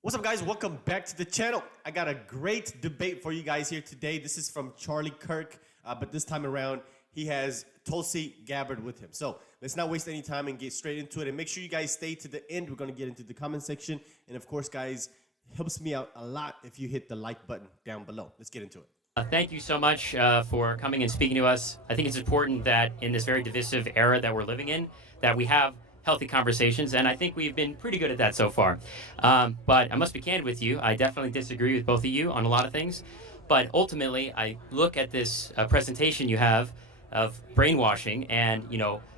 What's up, guys? Welcome back to the channel. I got a great debate for you guys here today. This is from Charlie Kirk, but this time around, he has Tulsi Gabbard with him. So let's not waste any time and get straight into it. And make sure you guys stay to the end. We're going to get into the comment section. And of course, guys, helps me out a lot if you hit the like button down below. Let's get into it. Thank you so much for coming and speaking to us. I think it's important that in this very divisive era that we're living in, that we have healthy conversations, and I think we've been pretty good at that so far. But I must be candid with you. I definitely disagree with both of you on a lot of things. But ultimately, I look at this presentation you have of brainwashing, and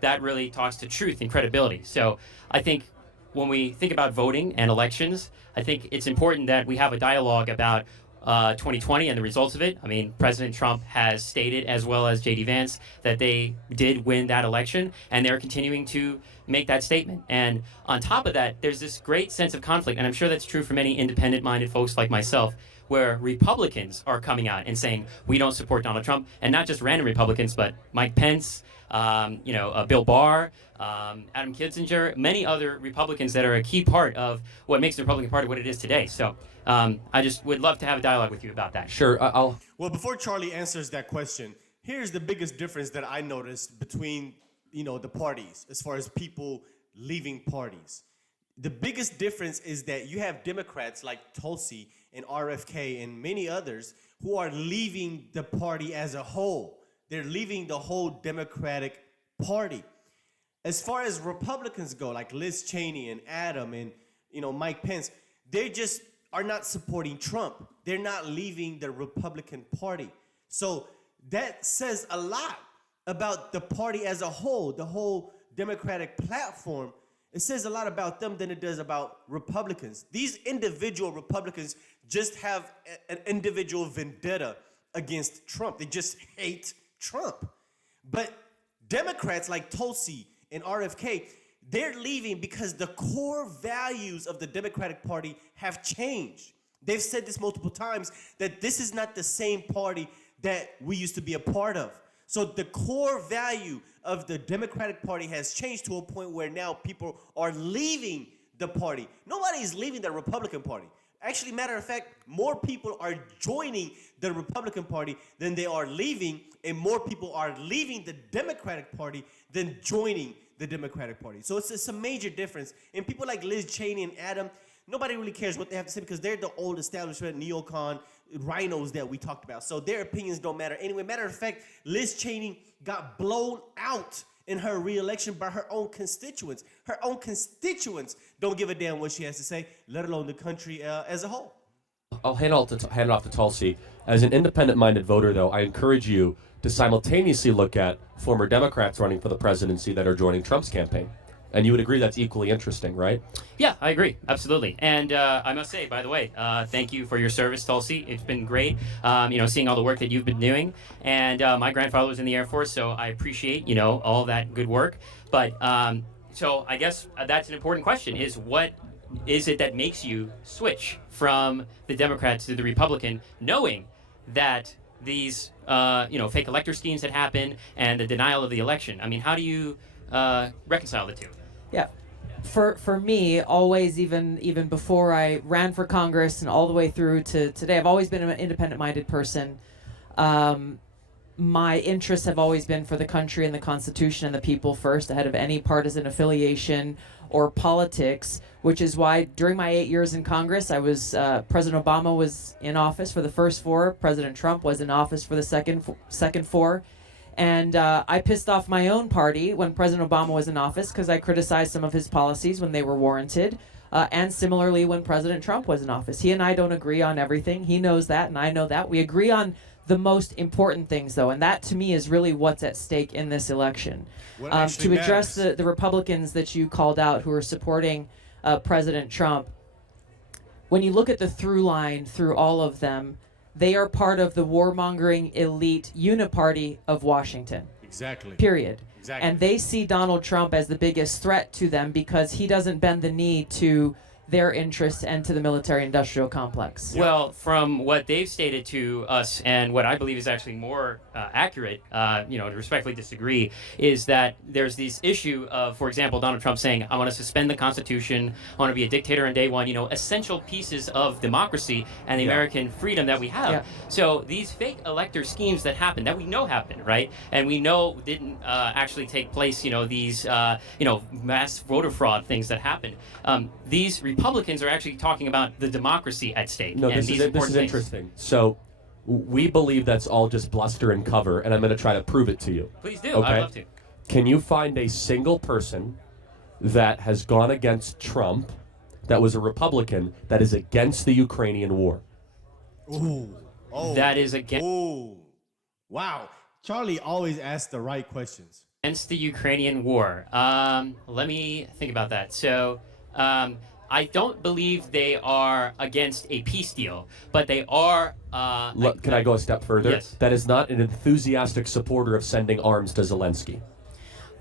that really talks to truth and credibility. So I think when we think about voting and elections, I think it's important that we have a dialogue about 2020 and the results of it. I mean, President Trump has stated, as well as J.D. Vance, that they did win that election, and they're continuing to make that statement. And on top of that, there's this great sense of conflict, and I'm sure that's true for many independent-minded folks like myself, where Republicans are coming out and saying, we don't support Donald Trump, and not just random Republicans, but Mike Pence, Bill Barr, Adam Kinzinger, many other Republicans that are a key part of what makes the Republican Party what it is today. So I just would love to have a dialogue with you about that. Sure, Well, before Charlie answers that question, here's the biggest difference that I noticed between, the parties as far as people leaving parties. The biggest difference is that you have Democrats like Tulsi and RFK and many others who are leaving the party as a whole. They're leaving the whole Democratic Party. As far as Republicans go, like Liz Cheney and Adam and Mike Pence, they just are not supporting Trump. They're not leaving the Republican Party. So that says a lot about the party as a whole, the whole Democratic platform. It says a lot about them than it does about Republicans. These individual Republicans just have an individual vendetta against Trump. They just hate Trump. But Democrats like Tulsi and RFK, they're leaving because the core values of the Democratic Party have changed. They've said this multiple times, that this is not the same party that we used to be a part of. So the core value of the Democratic Party has changed to a point where now people are leaving the party. Nobody is leaving the Republican Party. Actually, matter of fact, more people are joining the Republican Party than they are leaving, and more people are leaving the Democratic Party than joining the Democratic Party. So it's a major difference. And people like Liz Cheney and Adam, nobody really cares what they have to say because they're the old establishment neocon rhinos that we talked about. So their opinions don't matter. Anyway, matter of fact, Liz Cheney got blown out in her re-election by her own constituents. Her own constituents don't give a damn what she has to say, let alone the country as a whole. I'll hand it off to Tulsi. As an independent-minded voter, though, I encourage you to simultaneously look at former Democrats running for the presidency that are joining Trump's campaign. And you would agree that's equally interesting, right? Yeah, I agree. Absolutely. And I must say, by the way, thank you for your service, Tulsi. It's been great, seeing all the work that you've been doing. And my grandfather was in the Air Force, so I appreciate, all that good work. But so I guess that's an important question, is what is it that makes you switch from the Democrat to the Republican, knowing that these, fake elector schemes had happened and the denial of the election? I mean, how do you reconcile the two? Yeah. For me, always, even before I ran for Congress and all the way through to today, I've always been an independent-minded person. My interests have always been for the country and the Constitution and the people first, ahead of any partisan affiliation or politics, which is why during my 8 years in Congress, I was President Obama was in office for the first 4. President Trump was in office for the second 4. And I pissed off my own party when President Obama was in office because I criticized some of his policies when they were warranted. And similarly, when President Trump was in office. He and I don't agree on everything. He knows that, and I know that. We agree on the most important things, though, and that, to me, is really what's at stake in this election. To address the Republicans that you called out who are supporting President Trump, when you look at the through line through all of them, they are part of the warmongering elite uniparty of Washington. Exactly. Period. Exactly. And they see Donald Trump as the biggest threat to them because he doesn't bend the knee to their interests and to the military-industrial complex. Well, from what they've stated to us, and what I believe is actually more accurate, to respectfully disagree, is that there's this issue of, for example, Donald Trump saying, I want to suspend the Constitution, I want to be a dictator on day one, essential pieces of democracy and the American freedom that we have. Yeah. So these fake elector schemes that happen, that we know happened, right? And we know didn't actually take place, these, mass voter fraud things that happened. These Republicans are actually talking about the democracy at stake. No, and this these is important things. interesting. So we believe that's all just bluster and cover, and I'm going to try to prove it to you. Please do. Okay? I'd love to. Can you find a single person that has gone against Trump that was a Republican that is against the Ukrainian war? Ooh. Oh. That is against Ooh. Wow. Charlie always asks the right questions. the Ukrainian war. Let me think about that. So, I don't believe they are against a peace deal, but they are. Can I go a step further? Yes. That is not an enthusiastic supporter of sending arms to Zelensky.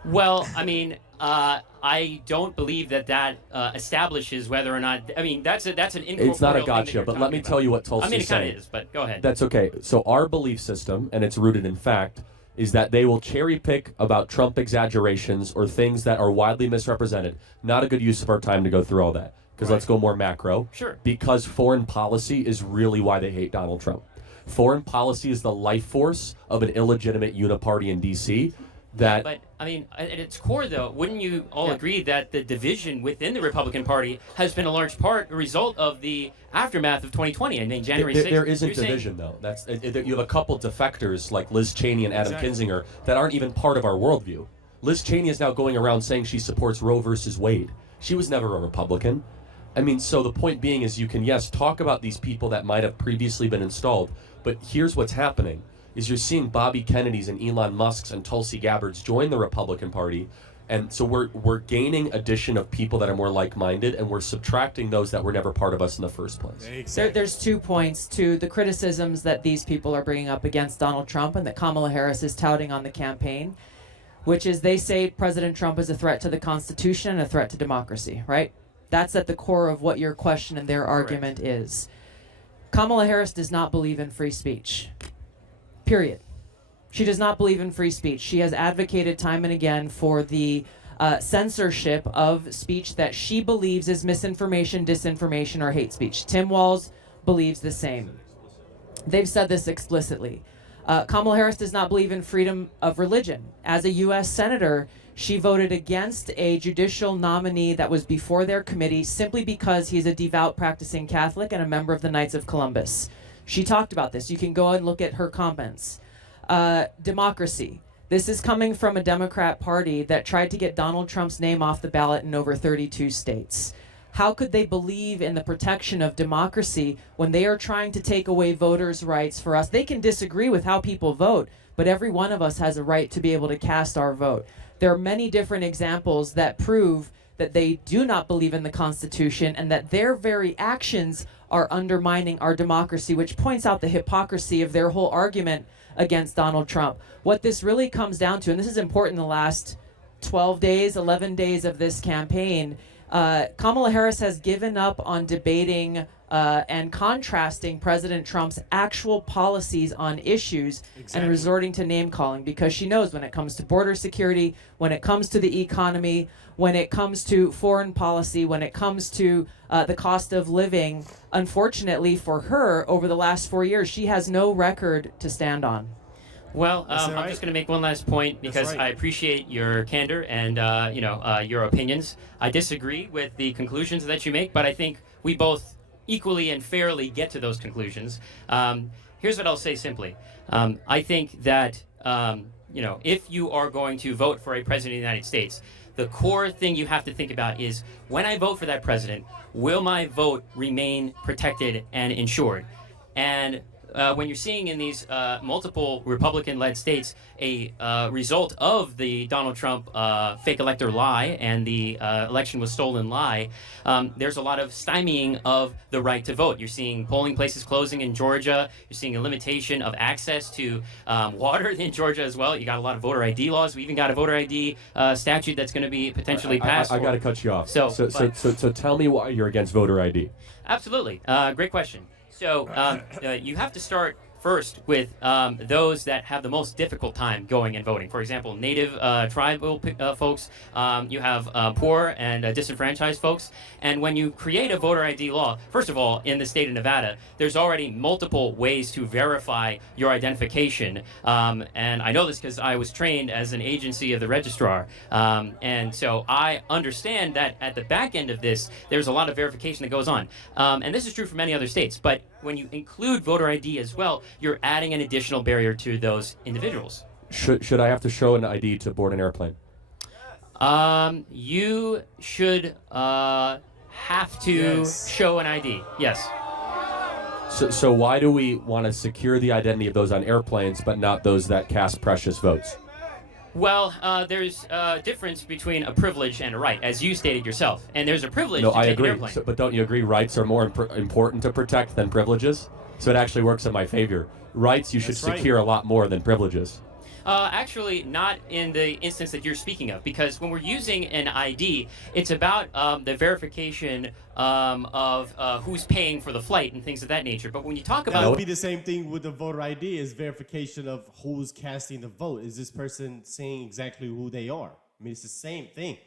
Well, I mean, I don't believe that establishes whether or not. I mean, that's an incorporeal It's not a thing that gotcha, you're but let me talking tell about. you what Tulsi I mean, is it kind saying. of is, but go ahead. That's okay. So our belief system, and it's rooted in fact, is that they will cherry pick about Trump exaggerations or things that are widely misrepresented. Not a good use of our time to go through all that, because let's go more macro. Sure. Because foreign policy is really why they hate Donald Trump. Foreign policy is the life force of an illegitimate uniparty in D.C. that... But, I mean, at its core, though, wouldn't you all agree that the division within the Republican Party has been a large part a result of the aftermath of 2020? I mean, January 6th. There isn't you're saying- division, though. You have a couple defectors like Liz Cheney and Adam Kinzinger that aren't even part of our worldview. Liz Cheney is now going around saying she supports Roe versus Wade. She was never a Republican. I mean, so the point being is you can, yes, talk about these people that might have previously been installed, but here's what's happening. Is you're seeing Bobby Kennedy's and Elon Musk's and Tulsi Gabbard's join the Republican Party, and so we're gaining addition of people that are more like-minded, and we're subtracting those that were never part of us in the first place. There's 2 points to the criticisms that these people are bringing up against Donald Trump and that Kamala Harris is touting on the campaign, which is they say President Trump is a threat to the Constitution and a threat to democracy, right? That's at the core of what your question and their argument is. Kamala Harris does not believe in free speech. Period. She does not believe in free speech. She has advocated time and again for the censorship of speech that she believes is misinformation, disinformation, or hate speech. Tim Walz believes the same. They've said this explicitly. Kamala Harris does not believe in freedom of religion. As a U.S. Senator, she voted against a judicial nominee that was before their committee simply because he's a devout practicing Catholic and a member of the Knights of Columbus. She talked about this. You can go and look at her comments. Democracy. This is coming from a Democrat party that tried to get Donald Trump's name off the ballot in over 32 states. How could they believe in the protection of democracy when they are trying to take away voters' rights for us? They can disagree with how people vote, but every one of us has a right to be able to cast our vote. There are many different examples that prove that they do not believe in the Constitution and that their very actions are undermining our democracy, which points out the hypocrisy of their whole argument against Donald Trump. What this really comes down to, and this is important in the last 12 days, 11 days of this campaign, Kamala Harris has given up on debating and contrasting President Trump's actual policies on issues and resorting to name calling, because she knows when it comes to border security, when it comes to the economy, when it comes to foreign policy, when it comes to the cost of living, unfortunately for her, over the last 4 years, she has no record to stand on. Well, Right? I'm just going to make one last point because right. I appreciate your candor and your opinions. I disagree with the conclusions that you make, but I think we both equally and fairly get to those conclusions. Here's what I'll say simply. I think that if you are going to vote for a president of the United States, the core thing you have to think about is, when I vote for that president, will my vote remain protected and insured? And when you're seeing in these multiple Republican-led states a result of the Donald Trump fake elector lie and the election was stolen lie, there's a lot of stymieing of the right to vote. You're seeing polling places closing in Georgia. You're seeing a limitation of access to water in Georgia as well. You got a lot of voter ID laws. We even got a voter ID statute that's going to be potentially passed. I got to cut you off. So Tell me why you're against voter ID. Absolutely. Great question. So you have to start first with those that have the most difficult time going and voting. For example, native tribal folks, you have poor and disenfranchised folks. And when you create a voter ID law, first of all, in the state of Nevada, there's already multiple ways to verify your identification. And I know this because I was trained as an agency of the registrar. And so I understand that at the back end of this, there's a lot of verification that goes on. And this is true for many other states. But when you include voter ID as well, you're adding an additional barrier to those individuals. Should I have to show an ID to board an airplane? You should have to show an ID. Yes. So why do we want to secure the identity of those on airplanes, but not those that cast precious votes? Well, there's a difference between a privilege and a right, as you stated yourself. And there's a privilege to take an airplane. But don't you agree rights are more important to protect than privileges? So it actually works in my favor. Rights you should secure a lot more than privileges. Actually, not in the instance that you're speaking of, because when we're using an ID, it's about the verification of who's paying for the flight and things of that nature. But when you talk about... That would be the same thing with the voter ID, is verification of who's casting the vote. Is this person saying exactly who they are? I mean, it's the same thing.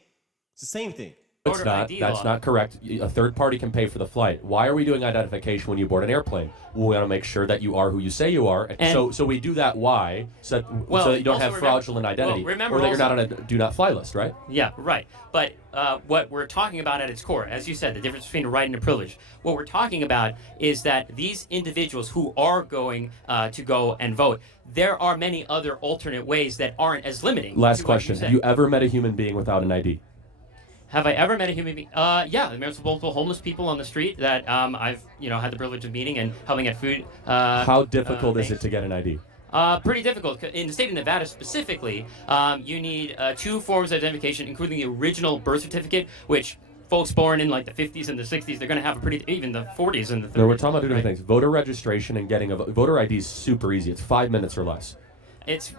It's the same thing. It's not. That's not correct. A third party can pay for the flight. Why are we doing identification when you board an airplane? We want to make sure that you are who you say you are. So we do that. Why? So that you don't have fraudulent identity, or that you're not on a do not fly list, right? Yeah, right. But what we're talking about at its core, as you said, the difference between a right and a privilege. What we're talking about is that these individuals who are going to go and vote, there are many other alternate ways that aren't as limiting. Last question: have you ever met a human being without an ID? Have I ever met a human being? Yeah, there's multiple homeless people on the street that I've had the privilege of meeting and helping get food. How difficult is it to get an ID? Pretty difficult. In the state of Nevada specifically, you need 2 forms of identification, including the original birth certificate, which folks born in like the 50s and the 60s, they're going to have a pretty, even the 40s and the 30s. No, we're talking about two different things. Voter registration and getting a voter ID is super easy. It's 5 minutes or less. It's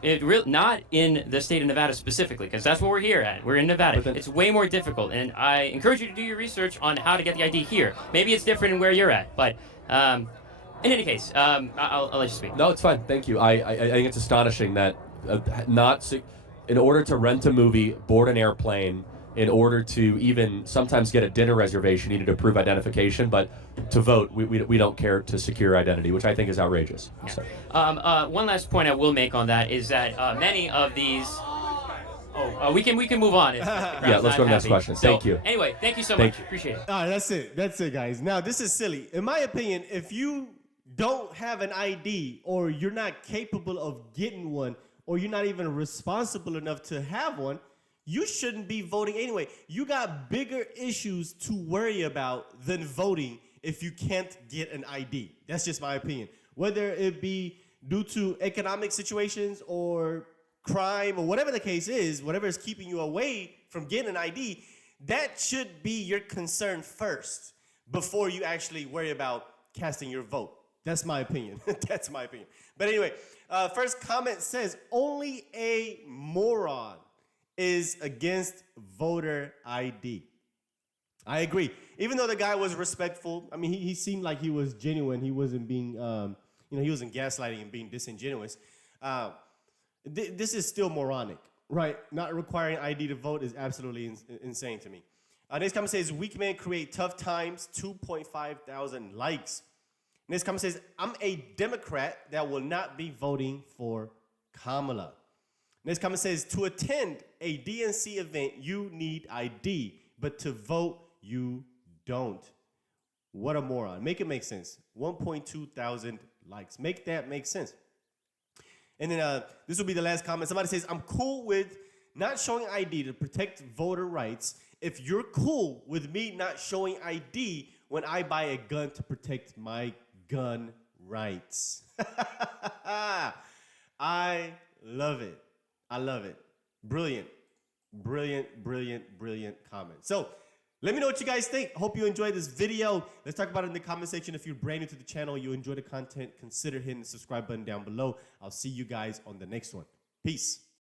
not in the state of Nevada specifically, because that's what we're here at. We're in Nevada. It's way more difficult, and I encourage you to do your research on how to get the ID here. Maybe it's different in where you're at, but in any case, I'll let you speak. No, it's fine. Thank you. I think it's astonishing that in order to rent a movie, board an airplane, in order to even sometimes get a dinner reservation, you need to prove identification, but to vote, we don't care to secure identity, which I think is outrageous. Yeah. So. One last point I will make on that is that many of these... we can move on. Yeah, let's go to the next question. Thank you. Anyway, thank you so much. Appreciate it. All right, that's it, guys. Now, this is silly. In my opinion, if you don't have an ID, or you're not capable of getting one, or you're not even responsible enough to have one, you shouldn't be voting anyway. You got bigger issues to worry about than voting if you can't get an ID. That's just my opinion. Whether it be due to economic situations or crime or whatever the case is, whatever is keeping you away from getting an ID, that should be your concern first before you actually worry about casting your vote. That's my opinion. That's my opinion. But anyway, first comment says, only a moron is against voter ID. I agree. Even though the guy was respectful, I mean, he seemed like he was genuine. He wasn't being, he wasn't gaslighting and being disingenuous. This is still moronic, right? Not requiring ID to vote is absolutely insane to me. Next comment says, weak men create tough times, 2.5 thousand likes. Next comment says, I'm a Democrat that will not be voting for Kamala. Next comment says, to attend a DNC event, you need ID, but to vote, you don't. What a moron. Make it make sense. 1.2 thousand likes. Make that make sense. And then this will be the last comment. Somebody says, I'm cool with not showing ID to protect voter rights if you're cool with me not showing ID when I buy a gun to protect my gun rights. I love it. I love it. Brilliant. Brilliant, brilliant, brilliant comment. So let me know what you guys think. Hope you enjoyed this video. Let's talk about it in the comment section. If you're brand new to the channel, you enjoy the content, consider hitting the subscribe button down below. I'll see you guys on the next one. Peace.